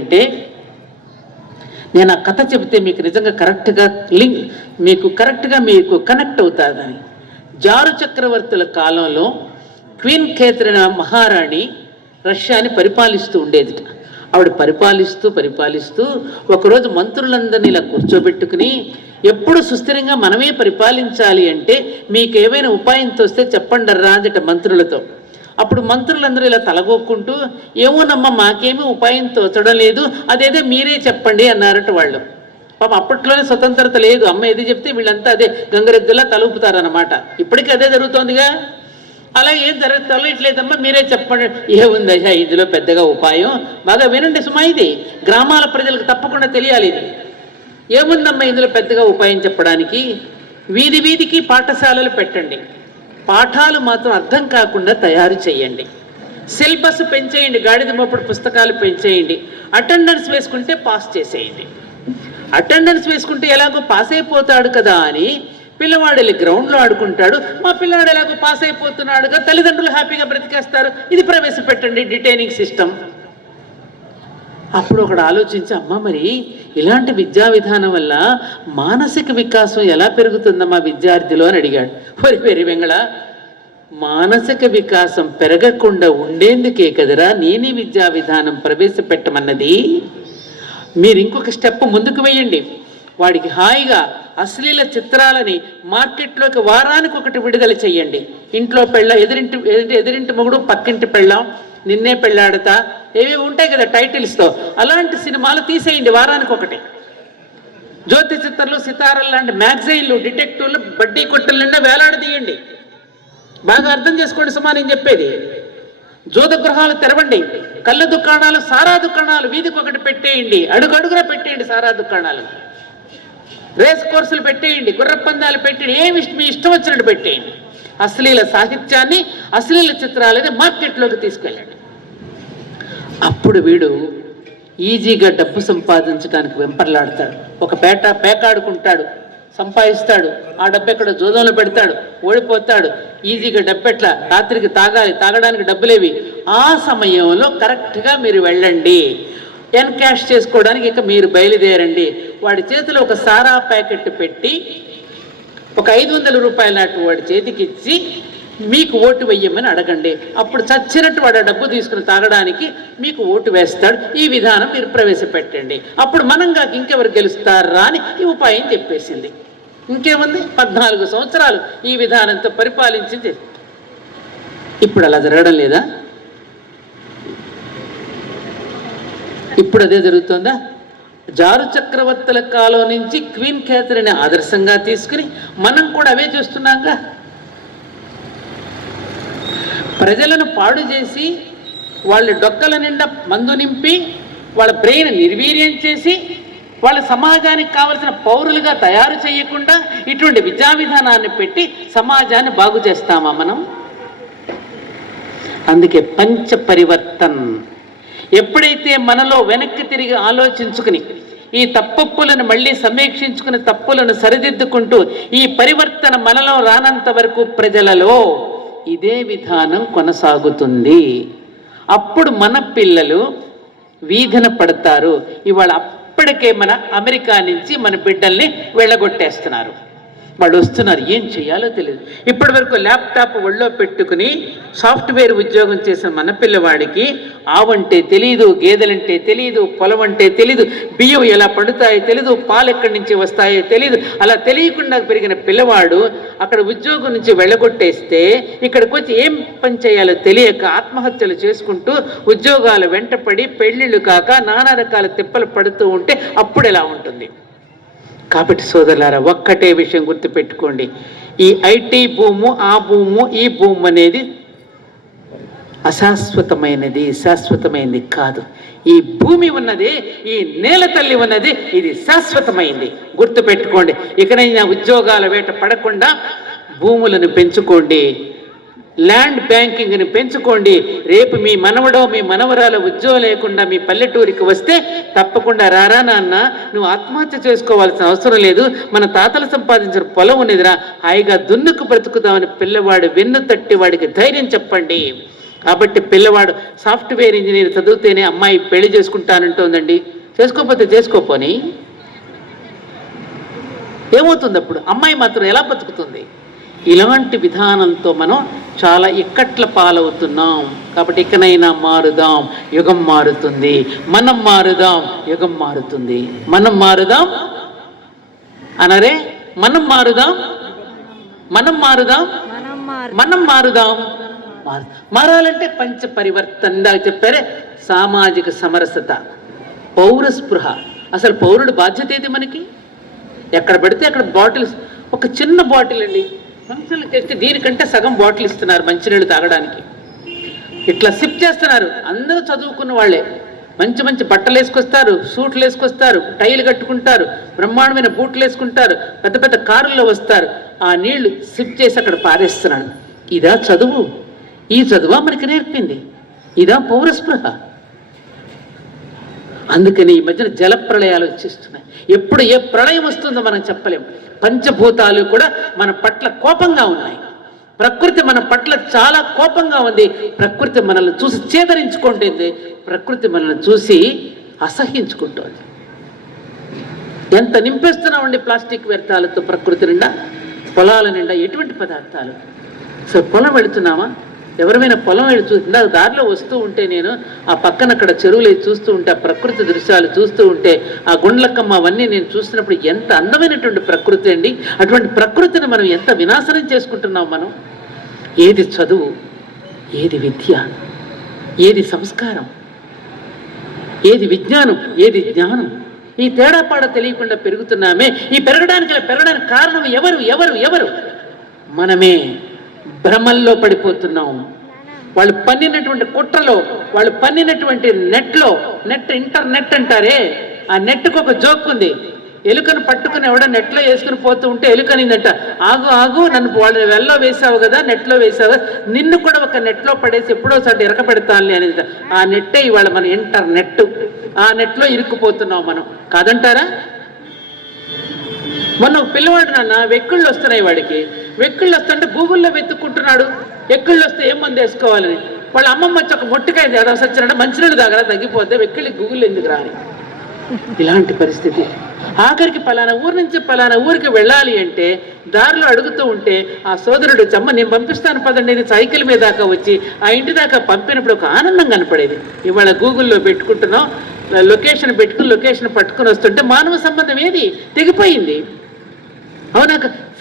అంటే నేను ఆ కథ చెబితే మీకు నిజంగా కరెక్ట్గా మీకు కనెక్ట్ అవుతుందని. జారు చక్రవర్తుల కాలంలో క్వీన్ కేథరిన్ మహారాణి రష్యాని పరిపాలిస్తూ ఉండేది. ఆవిడ పరిపాలిస్తూ ఒకరోజు మంత్రులందరినీ ఇలా కూర్చోబెట్టుకుని, ఎప్పుడు సుస్థిరంగా మనమే పరిపాలించాలి అంటే మీకు ఏమైనా ఉపాయం తోస్తే చెప్పండర్రా అందట మంత్రులతో. అప్పుడు మంత్రులందరూ ఇలా తలగొక్కుంటూ, ఏమోనమ్మా మాకేమీ ఉపాయం తోచడం లేదు, అదేదో మీరే చెప్పండి అన్నారట వాళ్ళు. పాపం అప్పట్లోనే స్వతంత్రత లేదు, అమ్మ ఏది చెప్తే వీళ్ళంతా అదే గంగరెద్దులా తలుపుతారన్నమాట. ఇప్పటికీ అదే జరుగుతోందిగా. అలా ఏం తెలియట్లేదమ్మా మీరే చెప్పండి. ఏముందయ్యా ఇందులో పెద్దగా ఉపాయం, బాగా వినండి సుమా, ఇది గ్రామాల ప్రజలకు తప్పకుండా తెలియాలి. ఇది ఏముందమ్మా ఇందులో పెద్దగా ఉపాయం చెప్పడానికి, వీధి వీధికి పాఠశాలలు పెట్టండి, పాఠాలు మాత్రం అర్థం కాకుండా తయారు చేయండి, సిలబస్ పెంచేయండి, గాడిద మోపుడు పుస్తకాలు పెంచేయండి, అటెండెన్స్ వేసుకుంటే పాస్ చేసేయండి. అటెండెన్స్ వేసుకుంటే ఎలాగో పాస్ అయిపోతాడు కదా అని పిల్లవాడు వెళ్ళి గ్రౌండ్లో ఆడుకుంటాడు, మా పిల్లవాడు ఎలాగో పాస్ అయిపోతున్నాడుగా, తల్లిదండ్రులు హ్యాపీగా బ్రతికేస్తారు, ఇది ప్రవేశపెట్టండి డిటైనింగ్ సిస్టమ్. అప్పుడు ఒకడు ఆలోచించి, అమ్మ మరి ఇలాంటి విద్యా విధానం వల్ల మానసిక వికాసం ఎలా పెరుగుతుందమ్మా విద్యార్థిలో అని అడిగాడు. వెరి వెంగళ, మానసిక వికాసం పెరగకుండా ఉండేందుకే కదరా నేనే విద్యా విధానం ప్రవేశపెట్టమన్నది. మీరు ఇంకొక స్టెప్ ముందుకు వేయండి, వాడికి హాయిగా అశ్లీల చిత్రాలని మార్కెట్లోకి వారానికి ఒకటి విడుదల చెయ్యండి. ఇంట్లో ఎదురింటి మొగుడు పక్కింటి పెళ్ళాం, నిన్నే పెళ్ళాడతా, ఏవి ఉంటాయి కదా టైటిల్స్తో, అలాంటి సినిమాలు తీసేయండి వారానికి ఒకటి. జ్యోతి చిత్రాలు, సితారాలు లాంటి మ్యాగజైన్లు, డిటెక్టివ్లు, బడ్డీ కొట్టుల నిండా వేలాడదీయండి. బాగా అర్థం చేసుకోండి సుమా నేను చెప్పేది. జోద గృహాలు తెరవండి, కళ్ళ దుకాణాలు, సారా దుకాణాలు వీధికి ఒకటి పెట్టేయండి, అడుగడుగున పెట్టేయండి సారా దుకాణాలు, రేస్ కోర్సులు పెట్టేయండి, గుర్ర పందాలు పెట్టేయండి, మీ ఇష్టం వచ్చినట్టు పెట్టేయండి. అశ్లీల సాహిత్యాన్ని, అశ్లీల చిత్రాలని మార్కెట్లోకి తీసుకెళ్ళండి. అప్పుడు వీడు ఈజీగా డబ్బు సంపాదించడానికి వెంపర్లాడతాడు. ఒక పేకాడుకుంటాడు, సంపాదిస్తాడు, ఆ డబ్బు ఎక్కడ జోదంలో పెడతాడు, ఓడిపోతాడు. ఈజీగా డబ్బు ఎట్లా, రాత్రికి తాగడానికి డబ్బులేవి. ఆ సమయంలో కరెక్ట్గా మీరు వెళ్ళండి, ఎన్కాష్ చేసుకోవడానికి ఇక మీరు బయలుదేరండి. వాడి చేతిలో ఒక సారా ప్యాకెట్ పెట్టి ఒక 500 రూపాయల నాటు వాడి చేతికి ఇచ్చి మీకు ఓటు వేయమని అడగండి. అప్పుడు చచ్చినట్టు వాడు ఆ డబ్బు తీసుకుని తాగడానికి మీకు ఓటు వేస్తాడు. ఈ విధానం మీరు ప్రవేశపెట్టండి, అప్పుడు మనంగా ఇంకెవరు గెలుస్తారా అని ఈ ఉపాయం చెప్పేసింది. ఇంకేముంది, 14 సంవత్సరాలు ఈ విధానంతో పరిపాలించింది. ఇప్పుడు అలా జరగడం లేదా? ఇప్పుడు అదే జరుగుతుందా? జారు చక్రవర్తుల కాలం నుంచి క్వీన్ కేథరిన్ ఆదర్శంగా తీసుకుని మనం కూడా అవే చేస్తున్నాంగా. ప్రజలను పాడు చేసి, వాళ్ళ డొక్కల నిండా మందు నింపి, వాళ్ళ బ్రెయిన్ నిర్వీర్యం చేసి, వాళ్ళ సమాజానికి కావలసిన పౌరులుగా తయారు చేయకుండా ఇటువంటి విద్యా విధానాన్ని పెట్టి సమాజాన్ని బాగు చేస్తామా మనం? అందుకే పంచ పరివర్తన్. ఎప్పుడైతే మనలో వెనక్కి తిరిగి ఆలోచించుకుని ఈ తప్పులను మళ్ళీ సమీక్షించుకుని తప్పులను సరిదిద్దుకుంటూ ఈ పరివర్తన మనలో రానంత వరకు ప్రజలలో ఇదే విధానం కొనసాగుతుంది. అప్పుడు మన పిల్లలు వీధిన పడతారు. ఇవాళ అప్పటికే మన అమెరికా నుంచి మన బిడ్డల్ని వెళ్ళగొట్టేస్తున్నారు. వాళ్ళు వస్తున్నారు, ఏం చేయాలో తెలియదు. ఇప్పటి వరకు ల్యాప్టాప్ ఒళ్ళో పెట్టుకుని సాఫ్ట్వేర్ ఉద్యోగం చేసిన మన పిల్లవాడికి ఆవంటే తెలీదు, గేదెలంటే తెలీదు, పొలం అంటే తెలీదు, బియ్యం ఎలా పడుతాయో తెలీదు, పాలు ఎక్కడి నుంచి వస్తాయో తెలీదు. అలా తెలియకుండా పెరిగిన పిల్లవాడు అక్కడ ఉద్యోగం నుంచి వెళ్ళగొట్టేస్తే ఇక్కడికి వచ్చి ఏం పని చేయాలో తెలియక ఆత్మహత్యలు చేసుకుంటూ ఉద్యోగాలు వెంటపడి పెళ్ళిళ్ళు కాక నానా రకాల తిప్పలు పడుతూ ఉంటే అప్పుడు ఎలా ఉంటుంది? కాబట్టి సోదరులారా, ఒక్కటే విషయం గుర్తుపెట్టుకోండి, ఈ ఐటీ భూము, ఆ భూము, ఈ భూము అనేది అశాశ్వతమైనది, శాశ్వతమైనది కాదు. ఈ భూమి ఉన్నది, ఈ నేల తల్లి ఉన్నది, ఇది శాశ్వతమైంది. గుర్తుపెట్టుకోండి. ఇకనైనా ఉద్యోగాల వేట పడకుండా భూములను పెంచుకోండి, ల్యాండ్ బ్యాంకింగ్ని పెంచుకోండి. రేపు మీ మనవడో మీ మనవరాల ఉద్యోగం లేకుండా మీ పల్లెటూరికి వస్తే తప్పకుండా రారా నాన్న, నువ్వు ఆత్మహత్య చేసుకోవాల్సిన అవసరం లేదు, మన తాతలు సంపాదించిన పొలం ఉన్నదిరా, హాయిగా దున్నుకు బ్రతుకుతామని పిల్లవాడు వెన్ను తట్టి వాడికి ధైర్యం చెప్పండి. కాబట్టి పిల్లవాడు సాఫ్ట్వేర్ ఇంజనీర్ చదివితేనే అమ్మాయి పెళ్లి చేసుకుంటానంటోందండి. చేసుకోకపోతే చేసుకోపోని ఏమవుతుంది? అప్పుడు అమ్మాయి మాత్రం ఎలా బతుకుతుంది? ఇలాంటి విధానంతో మనం చాలా ఇక్కట్ల పాలవుతున్నాం. కాబట్టి ఇకనైనా మారుదాం, యుగం మారుతుంది. మనం మారుదాం, యుగం మారుతుంది. మనం మారుదాం అనరే, మనం మారుదాం, మనం మారుదాం, మనం మారుదాం. మారాలంటే పంచ పరివర్తన. ఇందాక చెప్పారే, సామాజిక సమరసత, పౌర స్పృహ. అసలు పౌరుడు బాధ్యత ఏది మనకి? ఎక్కడ పెడితే అక్కడ బాటిల్స్, ఒక చిన్న బాటిల్ అండి, ఫంక్షన్లు తెస్తే దీనికంటే సగం బాటిల్ ఇస్తున్నారు మంచినీళ్ళు తాగడానికి. ఇట్లా సిప్ చేస్తున్నారు. అందరూ చదువుకున్న వాళ్ళే, మంచి మంచి బట్టలు వేసుకొస్తారు, సూట్లు వేసుకొస్తారు, టైలు కట్టుకుంటారు, బ్రహ్మాండమైన బూట్లు వేసుకుంటారు, పెద్ద పెద్ద కారుల్లో వస్తారు. ఆ నీళ్లు సిప్ చేసి అక్కడ పారేస్తున్నాడు. ఇదా చదువు? ఈ చదువా మనకి నేర్పింది? ఇదా పౌరస్పృహ? అందుకని ఈ మధ్యన జల ప్రళయాలు వచ్చేస్తున్నాయి. ఎప్పుడు ఏ ప్రళయం వస్తుందో మనం చెప్పలేం. పంచభూతాలు కూడా మన పట్ల కోపంగా ఉన్నాయి. ప్రకృతి మన పట్ల చాలా కోపంగా ఉంది. ప్రకృతి మనల్ని చూసి చేదరించుకుంటుంది. ప్రకృతి మనల్ని చూసి అసహ్యించుకుంటోంది. ఎంత నింపేస్తున్నామండి ప్లాస్టిక్ వ్యర్థాలతో ప్రకృతి నిండా, పొలాల నిండా. ఎటువంటి పదార్థాలు? సో పొలం వెళుతున్నామా? ఎవరైనా పొలం వెళ్ళి చూసిందా? దారిలో వస్తూ ఉంటే నేను ఆ పక్కన అక్కడ చెరువులు చూస్తూ ఉంటే, ఆ ప్రకృతి దృశ్యాలు చూస్తూ ఉంటే, ఆ గుండ్లకమ్మ అవన్నీ నేను చూసినప్పుడు ఎంత అందమైనటువంటి ప్రకృతి అండి. అటువంటి ప్రకృతిని మనం ఎంత వినాశనం చేసుకుంటున్నాం మనం. ఏది చదువు, ఏది విద్య, ఏది సంస్కారం, ఏది విజ్ఞానం, ఏది జ్ఞానం? ఈ తేడాపాడ తెలియకుండా పెరుగుతున్నామే. ఈ పెరగడానికి కారణం ఎవరు? ఎవరు ఎవరు? మనమే. భ్రమల్లో పడిపోతున్నాం. వాళ్ళు పన్నినటువంటి కుట్రలో, వాళ్ళు పన్నినటువంటి నెట్ ఇంటర్నెట్ అంటారే, ఆ నెట్కు ఒక జోక్ ఉంది. ఎలుకను పట్టుకుని ఎవడో నెట్లో వేసుకుని పోతూ ఉంటే ఎలుకనిందట, ఆగు ఆగు, నన్ను వాళ్ళు వెల్లో వేసావు కదా, నెట్లో వేసావు, నిన్ను కూడా ఒక నెట్లో పడేసి ఎప్పుడోసారి ఇరక పెడతానులే అనేది. ఆ నెట్టే ఇవాళ మన ఇంటర్నెట్. ఆ నెట్లో ఇరుక్కుపోతున్నాం మనం, కాదంటారా? మొన్న పిల్లవాడు నాన్న వెక్కుళ్ళు వస్తున్నాయి వాడికి. వెక్కుళ్ళు వస్తుంటే గూగుల్లో వెతుక్కుంటున్నాడు, వెక్కుళ్ళు వస్తే ఏం మంది వేసుకోవాలని. వాళ్ళ అమ్మమ్మ వచ్చి ఒక మొట్టికాయ ఏదో సచ్చినట్టు మంచినీళ్ళు తాగరా తగ్గిపోతే, వెక్కిళ్ళి గూగుల్ ఎందుకు రాని. ఇలాంటి పరిస్థితి. ఆఖరికి పలానా ఊరు నుంచి పలానా ఊరికి వెళ్ళాలి అంటే దారిలో అడుగుతూ ఉంటే ఆ సోదరుడు చమ్మ నేను పంపిస్తాను పదండి, నేను సైకిల్ మీద దాకా వచ్చి ఆ ఇంటి దాకా పంపినప్పుడు ఒక ఆనందం కనపడేది. ఇవాళ గూగుల్లో పెట్టుకుంటున్నాం, లొకేషన్ పెట్టుకుని లొకేషన్ పట్టుకుని వస్తుంటే మానవ సంబంధం ఏది తెగిపోయింది. అవునా?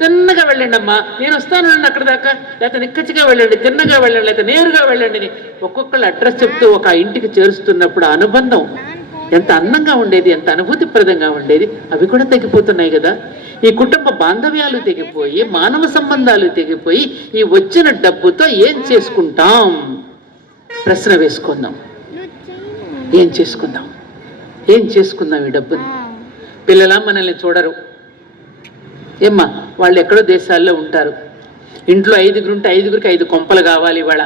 తిన్నగా వెళ్ళండి అమ్మా, నేను వస్తాను అక్కడ దాకా, లేకపోతే నిక్కచ్చిగా వెళ్ళండి, తిన్నగా వెళ్ళండి, లేకపోతే నేరుగా వెళ్ళండి అని ఒక్కొక్కళ్ళు అడ్రస్ చెప్తూ ఒక ఇంటికి చేరుస్తున్నప్పుడు అనుబంధం ఎంత అందంగా ఉండేది, ఎంత అనుభూతిప్రదంగా ఉండేది. అవి కూడా తెగిపోతున్నాయి కదా. ఈ కుటుంబ బాంధవ్యాలు తెగిపోయి, మానవ సంబంధాలు తెగిపోయి, ఈ వచ్చిన డబ్బుతో ఏం చేసుకుంటాం? ప్రశ్న వేసుకుందాం. ఏం చేసుకుందాం? ఏం చేసుకుందాం ఈ డబ్బుని? పిల్లల మనల్ని చూడరు. ఏమ్మా, వాళ్ళు ఎక్కడో దేశాల్లో ఉంటారు. ఇంట్లో 5 ఉంటే 5కి 5 కొంపలు కావాలి. ఇవాళ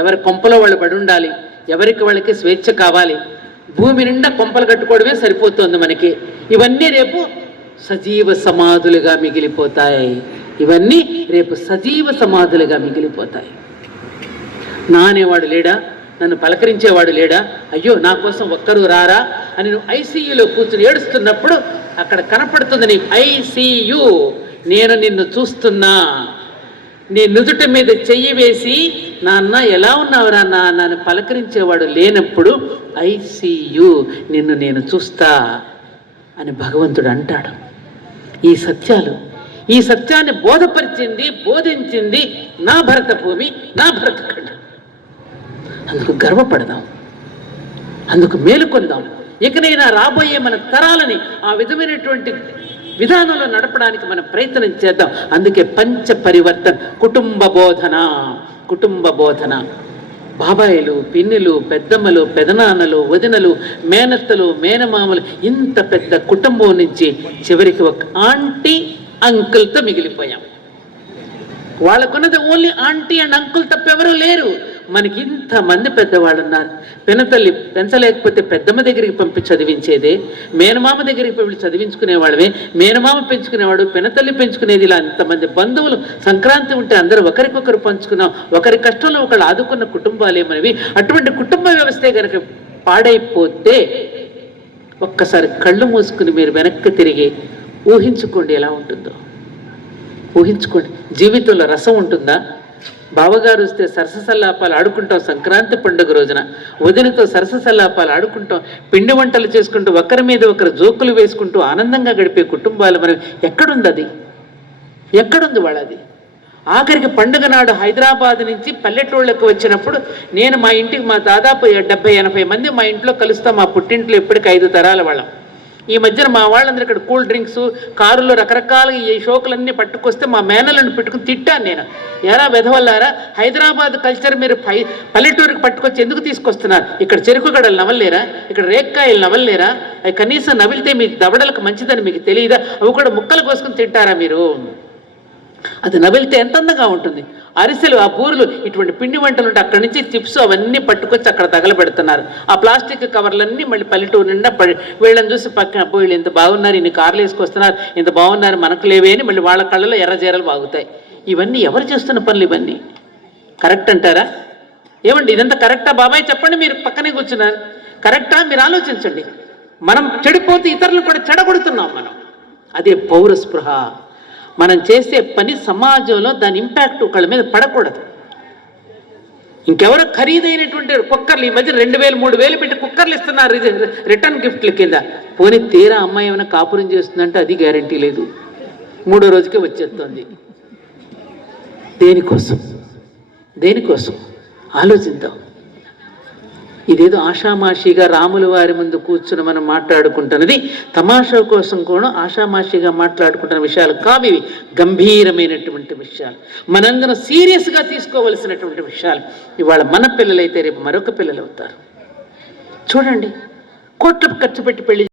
ఎవరి కొంపలో వాళ్ళు పడి ఉండాలి. ఎవరికి వాళ్ళకి స్వేచ్ఛ కావాలి. భూమి నిండా కొంపలు కట్టుకోవడమే సరిపోతుంది మనకి. ఇవన్నీ రేపు సజీవ సమాధులుగా మిగిలిపోతాయి. ఇవన్నీ రేపు సజీవ సమాధులుగా మిగిలిపోతాయి. నా అనేవాడు లేడా? నన్ను పలకరించేవాడు లేడా? అయ్యో నా కోసం ఒక్కరు రారా అని నువ్వు ఐసీయూలో కూర్చుని ఏడుస్తున్నప్పుడు అక్కడ కనపడుతుంది నీ ఐసీయూ. నేను నిన్ను చూస్తున్నా. నీ నుదుటి మీద చెయ్యి వేసి నాన్న ఎలా ఉన్నావురా నన్ను పలకరించేవాడు లేనప్పుడు ఐసీయూ, నిన్ను నేను చూస్తా అని భగవంతుడు అంటాడు. ఈ సత్యాన్ని బోధించింది నా భరత భూమి, నా భరతఖండం. అందుకు గర్వపడదాం, అందుకు మేలుకొందాం. ఇకనైనా రాబోయే మన తరాలని ఆ విధమైనటువంటి విధానంలో నడపడానికి మనం ప్రయత్నం చేద్దాం. అందుకే పంచ పరివర్తన, కుటుంబ బోధన. బాబాయిలు, పిన్నులు, పెద్దమ్మలు, పెదనాన్నలు, వదినలు, మేనత్తలు, మేనమామలు, ఇంత పెద్ద కుటుంబం నుంచి చివరికి ఒక ఆంటీ అంకుల్తో మిగిలిపోయాం. వాళ్ళకున్నది ఓన్లీ ఆంటీ అండ్ అంకుల్ తప్ప ఎవరూ లేరు. మనకి ఇంతమంది పెద్దవాళ్ళు ఉన్నారు. పినతల్లి పెంచలేకపోతే పెద్దమ్మ దగ్గరికి పంపి చదివించేదే, మేనమామ దగ్గరికి పంపి చదివించుకునేవాళ్ళమే, మేనమామ పెంచుకునేవాడు, పినతల్లి పెంచుకునేది. ఇలా ఇంతమంది బంధువులు సంక్రాంతి ఉంటే అందరూ ఒకరికొకరు పంచుకున్నాం, ఒకరి కష్టంలో ఒకళ్ళు ఆదుకున్న కుటుంబాలేమనేవి. అటువంటి కుటుంబ వ్యవస్థే కనుక పాడైపోతే ఒక్కసారి కళ్ళు మూసుకుని మీరు వెనక్కి తిరిగి ఊహించుకోండి ఎలా ఉంటుందో. ఊహించుకోండి, జీవితంలో రసం ఉంటుందా? బావగారు వస్తే సరససల్లాపాలు ఆడుకుంటాం సంక్రాంతి పండుగ రోజున, వదినతో సరససల్లాపాలు ఆడుకుంటాం, పిండి వంటలు చేసుకుంటూ ఒకరి మీద ఒకరు జోకులు వేసుకుంటూ ఆనందంగా గడిపే కుటుంబాలు మనం ఎక్కడుంది? అది ఎక్కడుంది వాళ్ళది? ఆఖరికి పండుగ నాడు హైదరాబాద్ నుంచి పల్లెటూళ్ళకి వచ్చినప్పుడు నేను మా ఇంటికి మా దాదాపు 70-80 మంది మా ఇంట్లో కలుస్తాం. మా పుట్టింట్లో ఎప్పటికి 5 తరాల వాళ్ళం. ఈ మధ్యన మా వాళ్ళందరూ ఇక్కడ కూల్ డ్రింక్స్ కారులో రకరకాల ఈ షోకులన్నీ పట్టుకొస్తే మా మేనలను పెట్టుకుని తిట్టాను నేను. ఎరా వెధవల్లారా, హైదరాబాద్ కల్చర్ మీరు పల్లెటూరుకి పట్టుకొచ్చి ఎందుకు తీసుకొస్తున్నారు? ఇక్కడ చెరుకు గడలు నవల్లేరా? ఇక్కడ రేక్కాయలు నవల్లేరా? అవి కనీసం నవిలితే మీ దవడలకు మంచిదని మీకు తెలియదా? అవి కూడా ముక్కలు కోసుకుని తింటారా మీరు? అది నవిలితే ఎంత అందంగా ఉంటుంది. అరిసెలు, ఆ బూరెలు, ఇటువంటి పిండి వంటలు ఉంటే అక్కడి నుంచి చిప్స్ అవన్నీ పట్టుకొచ్చి అక్కడ తగలబెడుతున్నారు. ఆ ప్లాస్టిక్ కవర్లన్నీ మళ్ళీ పల్లెటూరు నిండా వీళ్ళని చూసి పక్కన వీళ్ళు ఇంత బాగున్నారు, ఇన్ని కార్లు వేసుకొస్తున్నారు, ఇంత బాగున్నారు, మనకు లేవే అని మళ్ళీ వాళ్ళ కళ్ళలో ఎర్రజీరలు బాగుతాయి. ఇవన్నీ ఎవరు చేస్తున్న పనులు? ఇవన్నీ కరెక్ట్ అంటారా? ఏమండి ఇదంతా కరెక్టా బాబాయ్ చెప్పండి. మీరు పక్కనే కూర్చున్నారు, కరెక్టా? మీరు ఆలోచించండి. మనం చెడిపోతే ఇతరులు కూడా చెడగొడుతున్నాం మనం. అదే పౌర స్పృహ. మనం చేసే పని సమాజంలో దాని ఇంపాక్ట్ ఒకళ్ళ మీద పడకూడదు. ఇంకెవరో ఖరీదైనటువంటి కుక్కర్లు ఈ మధ్య 2000-3000 పెట్టి కుక్కర్లు ఇస్తున్నారు రిటర్న్ గిఫ్ట్ల కింద. పోనీ తీరా అమ్మాయి ఏమైనా కాపురం చేస్తుందంటే అది గ్యారంటీ లేదు, 3వ రోజుకే వచ్చేస్తుంది. దేనికోసం ఆలోచిద్దాం. ఇదేదో ఆషామాషిగా రాముల వారి ముందు కూర్చుని మనం మాట్లాడుకుంటున్నది తమాషా కోసం కూడా ఆషామాషిగా మాట్లాడుకుంటున్న విషయాలు కావు. ఇవి గంభీరమైనటువంటి విషయాలు, మనందరం సీరియస్గా తీసుకోవలసినటువంటి విషయాలు. ఇవాళ మన పిల్లలైతే రేపు మరొక పిల్లలు అవుతారు. చూడండి, కోట్లు ఖర్చు పెట్టి పెళ్లి